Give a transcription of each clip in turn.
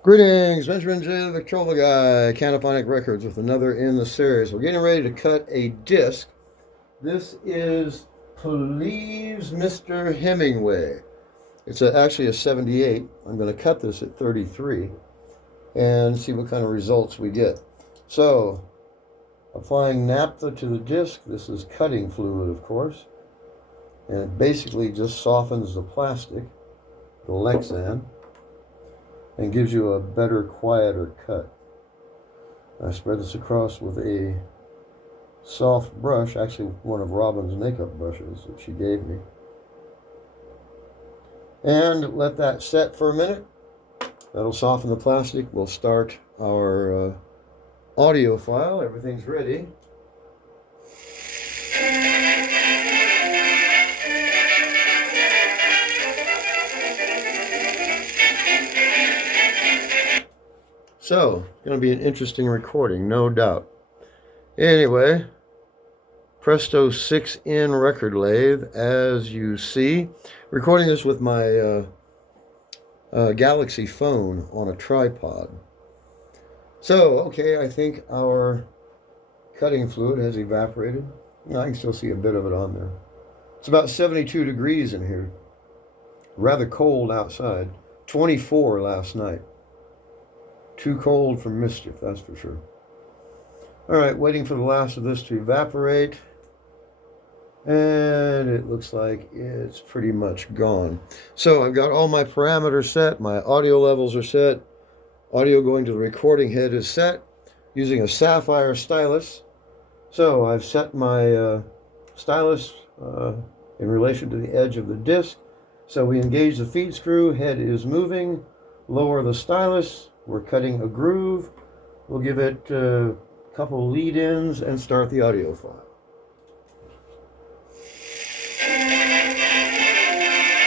Greetings, Benjamin J. the Victrola Guy, Canophonic Records with another in the series. We're getting ready to cut a disc. This is Pu-Leeze Mr. Hemingway. It's actually a 78. I'm going to cut this at 33 and see what kind of results we get. So, applying naphtha to the disc. This is cutting fluid, of course. And it basically just softens the plastic, the Lexan, and gives you a better, quieter cut. I spread this across with a soft brush, actually one of Robin's makeup brushes that she gave me. And let that set for a minute. That'll soften the plastic. We'll start our audio file. Everything's ready. So, going to be an interesting recording, no doubt. Anyway, Presto 6-in record lathe, as you see. Recording this with my Galaxy phone on a tripod. So, okay, I think our cutting fluid has evaporated. I can still see a bit of it on there. It's about 72 degrees in here. Rather cold outside. 24 last night. Too cold for mischief, that's for sure. All right, waiting for the last of this to evaporate. And it looks like it's pretty much gone. So I've got all my parameters set. My audio levels are set. Audio going to the recording head is set using a sapphire stylus. So I've set my stylus in relation to the edge of the disc. So we engage the feed screw. Head is moving. Lower the stylus. We're cutting a groove. We'll give it a couple lead-ins and start the audio file.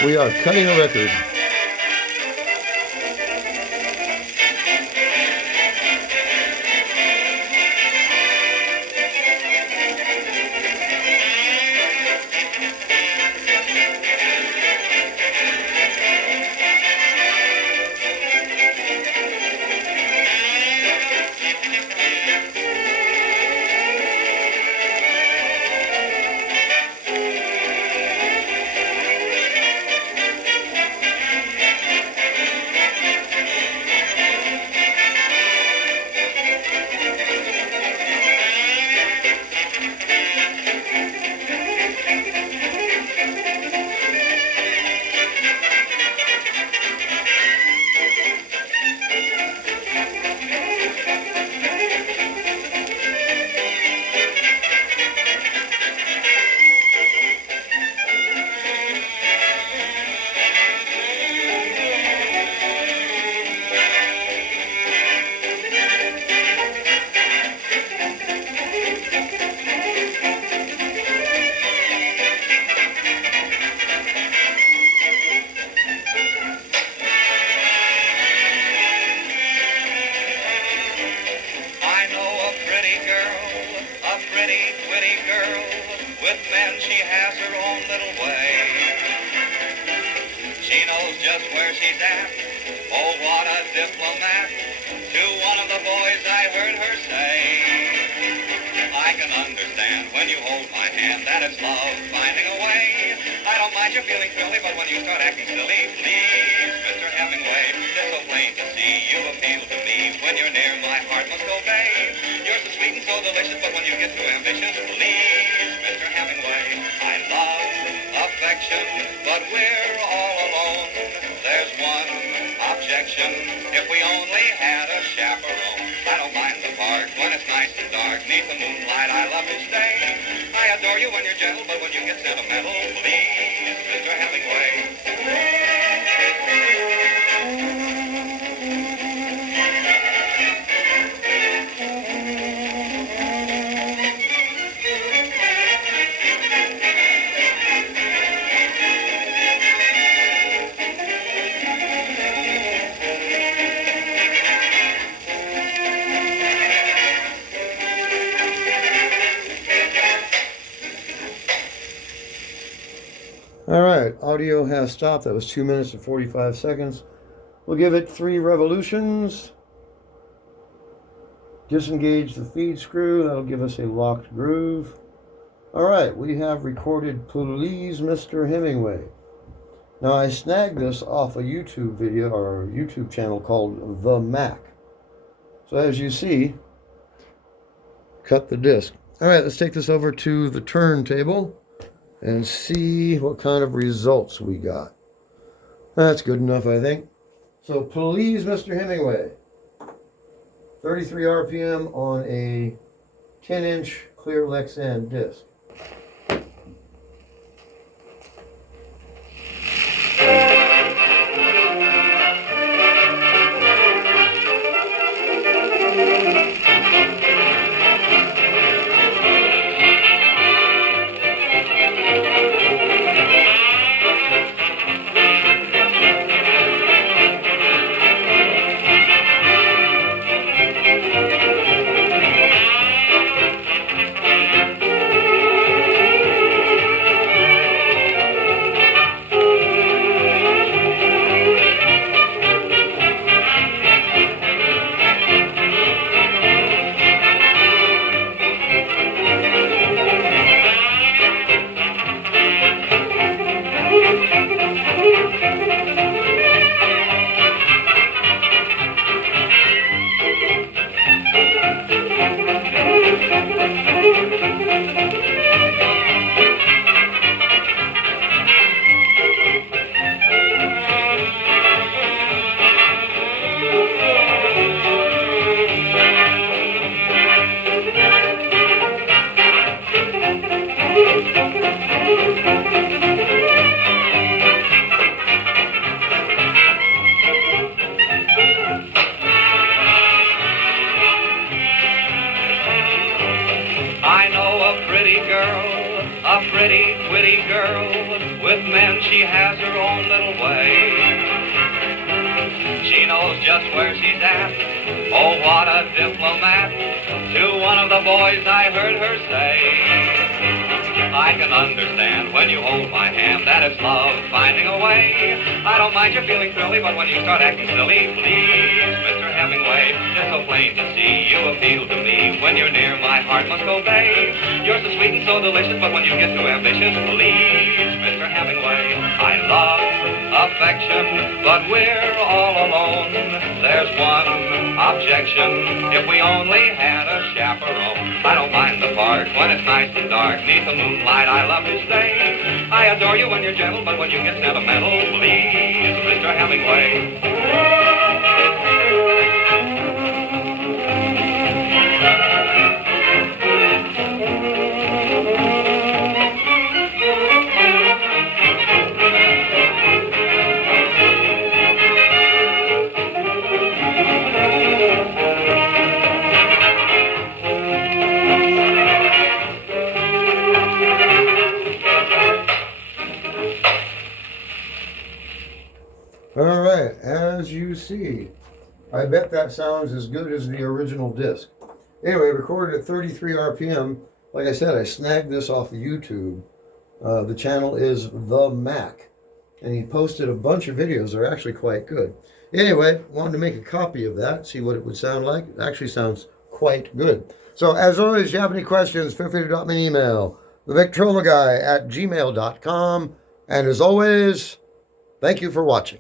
We are cutting a record. Just where she's at. Oh, what a diplomat. To one of the boys I heard her say, I can understand when you hold my hand that it's love finding a way. I don't mind you feeling thrilly, but when you start acting silly, please, Mr. Hemingway, it's so plain to see you appeal to me. When you're near, my heart must obey. You're so sweet and so delicious, but when you get too ambitious, please, Mr. Hemingway, I love affection, but we're all alone. There's one objection. If we only had a chaperone. I don't mind the park when it's nice and dark. Neath the moonlight, I love to stay. I adore you when you're gentle, but when you get sentimental, please, Mr. Hemingway. All right, audio has stopped. That was 2 minutes and 45 seconds. We'll give it 3 revolutions. Disengage the feed screw. That'll give us a locked groove. All right, we have recorded Pu-Leeze Mr. Hemingway. Now, I snagged this off a YouTube video or YouTube channel called The Mac. So as you see, cut the disc. All right, let's take this over to the turntable and see what kind of results we got. That's good enough, I think. So, Pu-Leeze Mr. Hemingway. 33 RPM on a 10-inch clear Lexan disc. I know a pretty girl, a pretty, witty girl. With men she has her own little way. She knows just where she's at. Oh, what a diplomat. To one of the boys I heard her say, I can understand when you hold my hand that it's love finding a way. I don't mind you feeling thrilly, but when you start acting silly, please, Mr. Hemingway, it's so plain to see you appeal to me. When you're near, my heart must obey. You're so sweet and so delicious, but when you get too ambitious, please, Mr. Hemingway, I love affection, but we're all alone. There's one objection: if we only had a chaperone. I don't mind the park when it's nice and dark, neath the moonlight I love to stay. I adore you when you're gentle, but when you get sentimental, please, Mr. Hemingway. All right, as you see, I bet that sounds as good as the original disc. Anyway, recorded at 33 RPM. Like I said, I snagged this off of YouTube. The channel is The Mac, and he posted a bunch of videos. They're actually quite good. Anyway, wanted to make a copy of that, see what it would sound like. It actually sounds quite good. So, as always, if you have any questions, feel free to drop me an email, TheVictrolaGuy@gmail.com. And as always, thank you for watching.